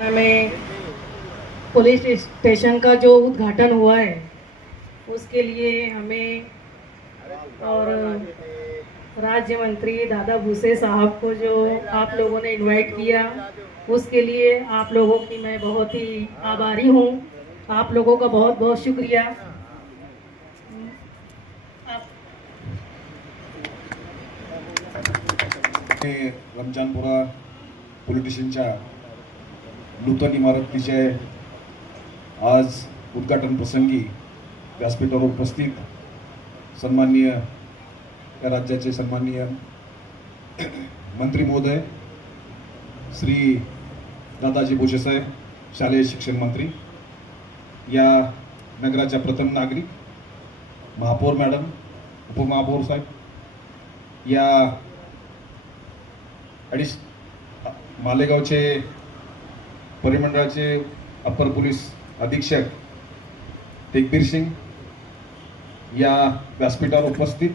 में police station का जो उद्घाटन हुआ है उसके लिए हमें और राज्य मंत्री दादा भूसे साहब को जो आप लोगों ने इनवाइट किया उसके लिए आप लोगों की मैं बहुत ही आभारी हूँ। आप लोगों का बहुत बहुत शुक्रिया। रमजानपुरा पोलीस स्टेशनच्या नूतन इमारतीचे आज उद्घाटन प्रसंगी व्यासपीठावर उपस्थित सन्माननीय या राज्याचे सन्माननीय मंत्री महोदय श्री दादाजी भुसे साहेब, शालेय शिक्षण मंत्री, या नगराच्या प्रथम नागरिक, महापौर मॅडम, उपमहापौर साहेब, या मालेगावचे परिमंडळाचे अप्पर पोलीस अधीक्षक तेगबीर सिंग, या व्यासपीठावर उपस्थित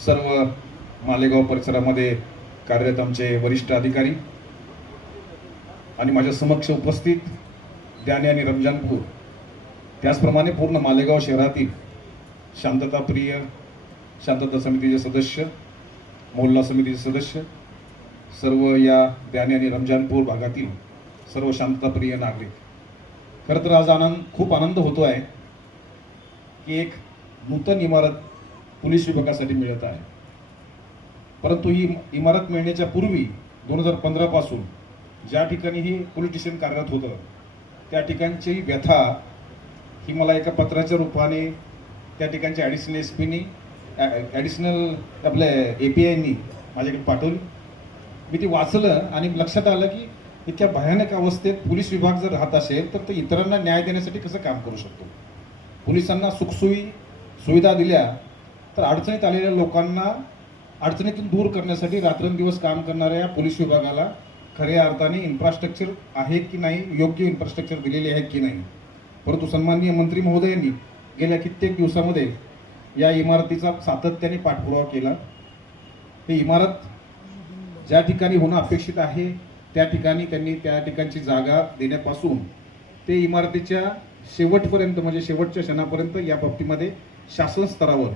सर्व मालेगाव परिसरामध्ये कार्यरत आमचे वरिष्ठ अधिकारी आणि माझ्या समक्ष उपस्थित द्याने आणि रमजानपूर, त्याचप्रमाणे पूर्ण मालेगाव शहरातील शांतताप्रिय शांतता समितीचे सदस्य, मोहल्ला समितीचे सदस्य, सर्व या द्याने आणि रमजानपूर भागातील सर्व शांतताप्रिय नागरिक, खरं तर आज खूप आनंद होतो आहे की एक नूतन इमारत पोलीस विभागासाठी मिळत आहे। परंतु ही इमारत मिळण्याच्या पूर्वी 2015 पासून ज्या ठिकाणी ही पोलीस स्टेशन कार्यरत होतं त्या ठिकाणची व्यथा ही मला एका पत्राच्या रूपाने त्या ठिकाणच्या ॲडिशनल एसपीनी ॲडिशनल आपल्या APIनी माझ्याकडे पाठवली। मी ती वाचलं आणि लक्षात आलं की इतक्या भयानक अवस्थेत पोलीस विभाग जर राहत असेल तर तो इतरांना न्याय देण्यासाठी कसं काम करू शकतो। पोलिसांना सुविधा दिल्या तर अडचणीत आलेल्या लोकांना अडचणीतून दूर करण्यासाठी रात्रंदिवस काम करणाऱ्या पोलीस विभागाला खऱ्या अर्थाने इन्फ्रास्ट्रक्चर आहे की नाही, योग्य इन्फ्रास्ट्रक्चर दिलेले आहेत की नाही। परंतु सन्माननीय मंत्री महोदयांनी गेल्या कित्येक दिवसामध्ये या इमारतीचा सातत्याने पाठपुरावा केला। ही इमारत ज्या ठिकाणी होणं अपेक्षित आहे त्या ठिकाणी त्यांनी त्या ठिकाणची जागा देण्यापासून ते इमारतीच्या शेवटपर्यंत म्हणजे शेवटच्या क्षणापर्यंत या बाबतीमध्ये शासन स्तरावर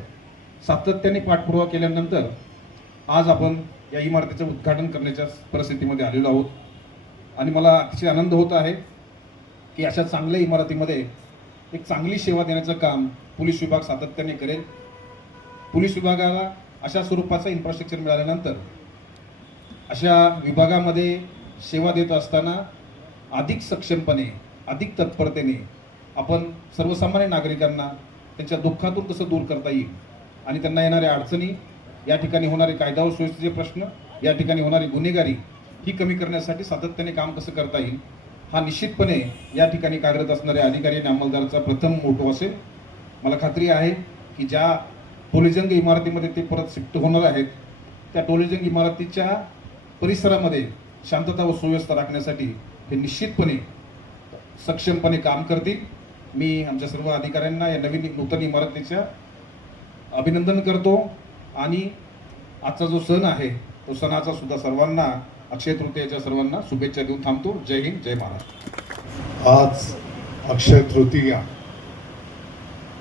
सातत्याने पाठपुरावा केल्यानंतर आज आपण या इमारतीचं उद्घाटन करण्याच्या परिस्थितीमध्ये आलेलो आहोत। आणि मला अतिशय आनंद होत आहे की अशा चांगल्या इमारतीमध्ये एक चांगली सेवा देण्याचं काम पोलीस विभाग सातत्याने करेल। पोलीस विभागाला अशा स्वरूपाचं इन्फ्रास्ट्रक्चर मिळाल्यानंतर अशा विभागामध्ये सेवा देत असताना अधिक सक्षमपणे, अधिक तत्परतेने आपण सर्वसामान्य नागरिकांना त्यांच्या दुःखातून कसं दूर करता येईल आणि त्यांना येणाऱ्या अडचणी, या ठिकाणी होणारे कायदा व सुव्यवस्थेचे प्रश्न, या ठिकाणी होणारी गुन्हेगारी ही कमी करण्यासाठी सातत्याने काम कसं करता येईल, हा निश्चितपणे या ठिकाणी कार्यरत असणाऱ्या अधिकारी आणि अंमलदाराचा प्रथम मोठो असेल। मला खात्री आहे की ज्या टोलेजंग इमारतीमध्ये ते परत शिफ्ट होणार आहेत त्या टोलेजंग इमारतीच्या परिसरामध्ये शांतता व सुव्यवस्था राखण्यासाठी हे निश्चितपणे सक्षमपणे काम करतील। मी आमच्या सर्व अधिकाऱ्यांना या नूतन इमारतीच्या अभिनंदन करतो आणि आजचा जो सण आहे तो सणाचा सुद्धा सर्वांना, अक्षय तृतीयेच्या सर्वांना शुभेच्छा देऊन थांबतो। जय हिंद, जय महाराष्ट्र। आज अक्षय तृतीया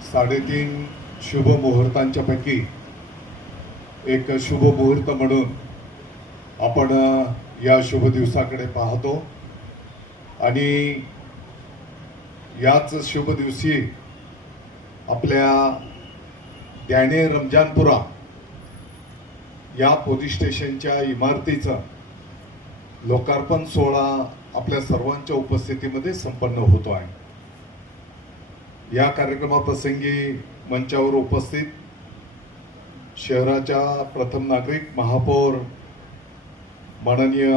3.5 शुभ मुहूर्तांच्या पैकी एक शुभ मुहूर्त म्हणून आपण या शुभ दिवसाकडे पाहतो आणि याच शुभ दिवशी आपल्या द्याने रमजानपुरा या पोलीस स्टेशनच्या इमारतीचा लोकार्पण सोहळा आपल्या सर्वांच्या उपस्थितीमध्ये संपन्न होतो आहे। या कार्यक्रमाप्रसंगी मंचावर उपस्थित शहराच्या प्रथम नागरिक, महापौर माननीय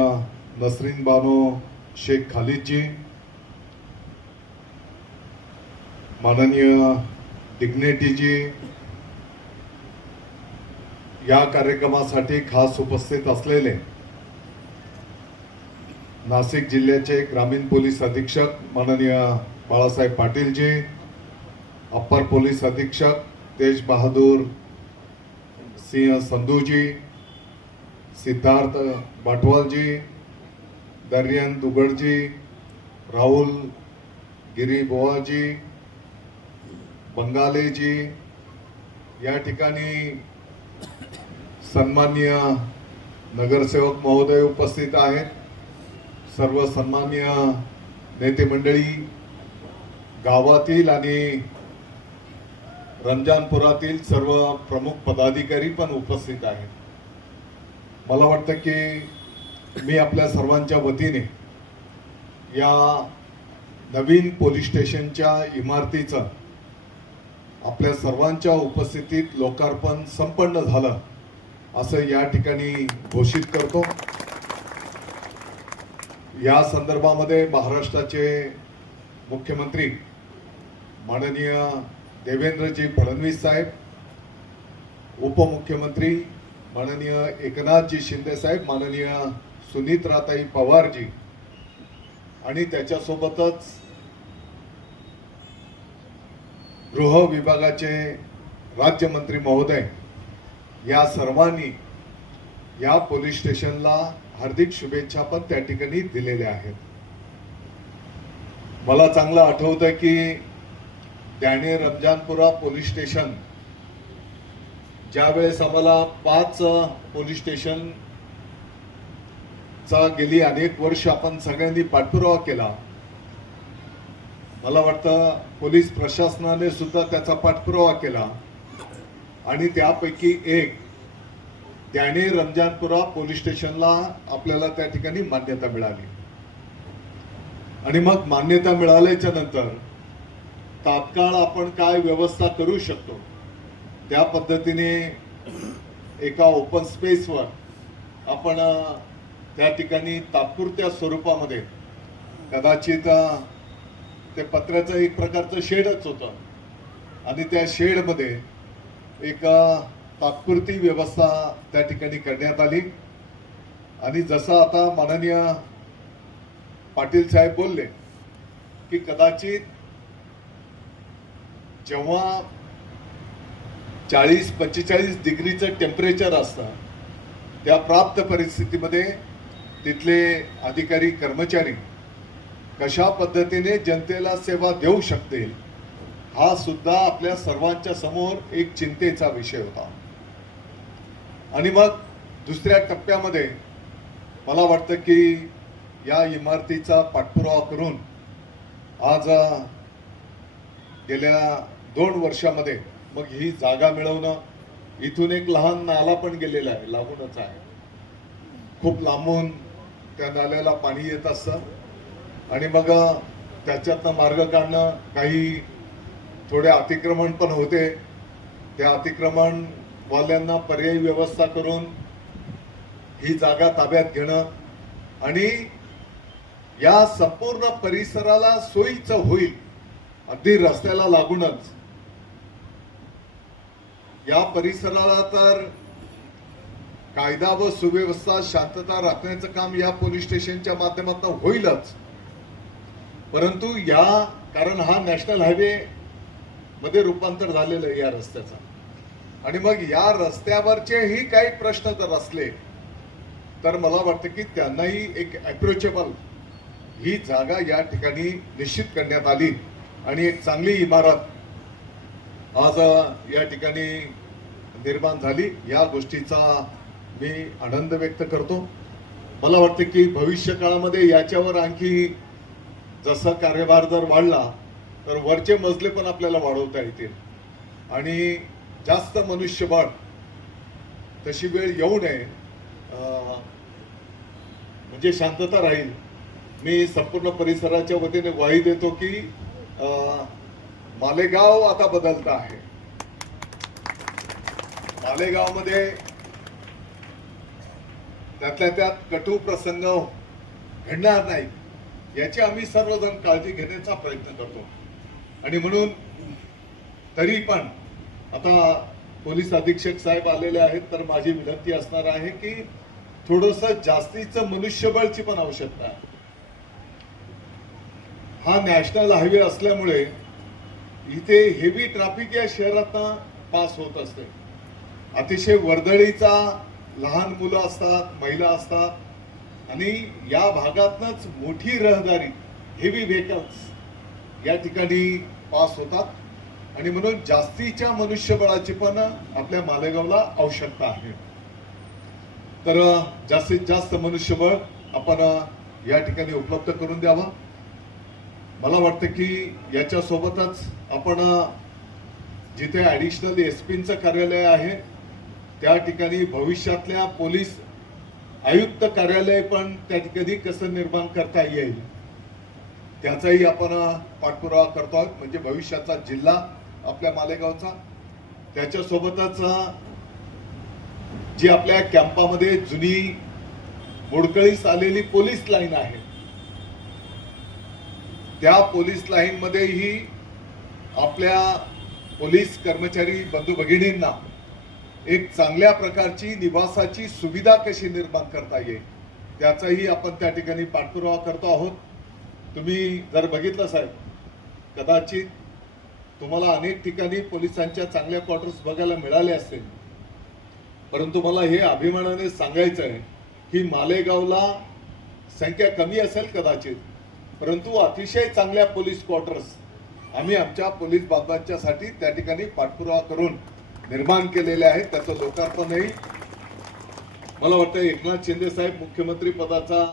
नसरीन बानो शेख खालिदजी, माननीय डिग्नेटीजी, या कार्यक्रमासाठी खास उपस्थित असलेले नाशिक जिल्ह्याचे ग्रामीण पोलीस अधीक्षक माननीय बाळासाहेब पाटीलजी, अप्पर पोलीस अधीक्षक तेज बहादूर सिंह संधूजी, सिद्धार्थ बाटवाल जी, दरियन दुगड़ जी, राहुल गिरी बोवाजी, बंगालेजी, या ठिकाणी सन्माननीय नगरसेवक महोदय उपस्थित आहेत, सर्व सन्माननीय नेते मंडळी, गावातील आणि रमजानपुरातील सर्व प्रमुख पदाधिकारी पण उपस्थित आहेत. मला वाटतं की मी आपल्या सर्वांच्या वतीने या नवीन पोलीस स्टेशनच्या इमारतीचं आपल्या सर्वांच्या उपस्थितीत लोकार्पण संपन्न झालं असं या ठिकाणी घोषित करतो. या संदर्भामध्ये महाराष्ट्राचे मुख्यमंत्री माननीय देवेंद्रजी फडणवीस साहेब, उपमुख्यमंत्री माननीय एकनाथजी शिंदे साहेब, माननीय सुनीत्राताई पवारजी आणि त्याच्यासोबतच गृह विभागाचे राज्यमंत्री महोदय या सर्वांनी या पोलीस स्टेशनला हार्दिक शुभेच्छा पण त्या ठिकाणी दिलेल्या आहेत. मला चांगलं आठवतं की त्याने रमजानपुरा पोलीस स्टेशन ज्यावेळेस आम्हाला 5 पोलीस स्टेशन चा गेली अनेक वर्ष आपण सगळ्यांनी पाठपुरावा केला. मला वाटतं पोलीस प्रशासनाने सुद्धा त्याचा पाठपुरावा केला आणि त्यापैकी एक त्याने रमजानपुरा पोलीस स्टेशनला आपल्याला त्या ठिकाणी मान्यता मिळाली. आणि मग मान्यता मिळाल्याच्या नंतर तात्काळ आपण काय व्यवस्था करू शकतो त्या पद्धतीने एका ओपन स्पेसवर आपण त्या ठिकाणी तात्पुरत्या स्वरूपामध्ये कदाचित ते पत्र्याचं एक प्रकारचं शेडच होतं आणि त्या शेडमध्ये एक तात्पुरती व्यवस्था त्या ठिकाणी करण्यात आली. आणि जसं आता माननीय पाटील साहेब बोलले की कदाचित जेव्हा 40-45 डिग्रीचं टेम्परेचर असतं त्या प्राप्त परिस्थितीमध्ये तिथले अधिकारी कर्मचारी कशा पद्धतीने जनतेला सेवा देऊ शकतील हा सुद्धा आपल्या सर्वांच्या समोर एक चिंतेचा विषय होता. आणि मग दुसऱ्या टप्प्यामध्ये मला वाटतं की या इमारतीचा पाठपुरावा करून आज गेल्या 2 वर्षामध्ये मग ही जागा मिळवणं, इथून एक लहान नाला पण गेलेला आहे, लागूनच आहे, खूप लांबून त्या नाल्याला पाणी येत असतं आणि मग त्याच्यातनं मार्ग काढणं, काही थोडे अतिक्रमण पण होते, त्या अतिक्रमण वाल्यांना पर्यायी व्यवस्था करून ही जागा ताब्यात घेणं आणि या संपूर्ण परिसराला सोयीचं होईल अगदी रस्त्याला लागूनच या परिसराला तर कायदा व सुव्यवस्था शांतता राखण्याचं काम या पोलीस स्टेशनच्या माध्यमातून होईलच. परंतु या कारण हा नॅशनल हायवे मध्ये रूपांतर झालेलं आहे या रस्त्याचा आणि मग या रस्त्यावरचेही काही प्रश्न जर असले तर मला वाटतं की त्यांनाही एक अप्रोचेबल ही जागा या ठिकाणी निश्चित करण्यात आली आणि एक चांगली इमारत आज या ठिकाणी निर्माण झाली. या गोष्टीचा मी आनंद व्यक्त करतो. मला वाटतं की भविष्य काळामध्ये याच्यावर आणखी जसा कार्यभार जर वाढला तर वरचे मजले पण आपल्याला वाढवता येतील आणि जास्त मनुष्यबळ तशी वेळ येऊ नये म्हणजे शांतता राहील. मी संपूर्ण परिसराच्या वतीने ग्वाही देतो की मालेगाव आता बदलत आहे. मालेगावमध्ये त्यातल्या त्यात कटू प्रसंग घडणार नाही याची आम्ही सर्वजण काळजी घेण्याचा प्रयत्न करतो आणि म्हणून तरी पण आता पोलीस अधीक्षक साहेब आलेले आहेत तर माझी विनंती असणार आहे की थोडंसं जास्तीचं मनुष्यबळची पण आवश्यकता आहे. हा नॅशनल हायवे असल्यामुळे इथे हेवी ट्रॅफिक या शहरातनं पास होत असते. अतिशय वर्दळीचा लहान मुलं असतात, महिला असतात आणि या भागातनच मोठी रहदारी हेवी व्हेकल्स या ठिकाणी पास होतात आणि म्हणून जास्तीच्या मनुष्यबळाची पण आपल्या मालेगावला आवश्यकता आहे. तर जास्तीत जास्त मनुष्यबळ आपण या ठिकाणी उपलब्ध करून द्यावा. मला वाटतं की याच्या सोबतच आपण जिथे ॲडिशनल एसपींचं कार्यालय आहे त्या ठिकाणी भविष्यातल्या पोलीस आयुक्त कार्यालय पण त्या ठिकाणी कसं निर्माण करता येईल त्याचाही आपण पाठपुरावा करतो आहोत. म्हणजे भविष्याचा जिल्हा आपल्या मालेगावचा, त्याच्यासोबतच जी आपल्या कॅम्पामध्ये जुनी मोडकळीस आलेली पोलीस लाईन आहे त्या पोलीस लाईन मध्येही आपल्या पोलीस कर्मचारी बंधू भगिनींना एक चांगल्या प्रकारची निवासाची सुविधा कशी निर्माण करता येईल त्याचाही आपण त्या ठिकाणी पाठपुरावा करतो आहोत. तुम्ही जर बघितलं साहेब, कदाचित तुम्हाला अनेक ठिकाणी पोलिसांच्या चांगल्या क्वार्टर्स बघायला मिळाले असतील, परंतु मला हे अभिमानाने सांगायचं आहे की मालेगावला संख्या कमी असेल कदाचित, परंतु अतिशय चांगल्या पोलीस क्वार्टर्स आम्ही आमच्या पोलीस बांधवांच्यासाठी त्या ठिकाणी पाठपुरावा करून निर्माण केलेले आहे. त्याचं लोकार्पणही मला वाटतं एकनाथ शिंदे साहेब मुख्यमंत्री पदाचा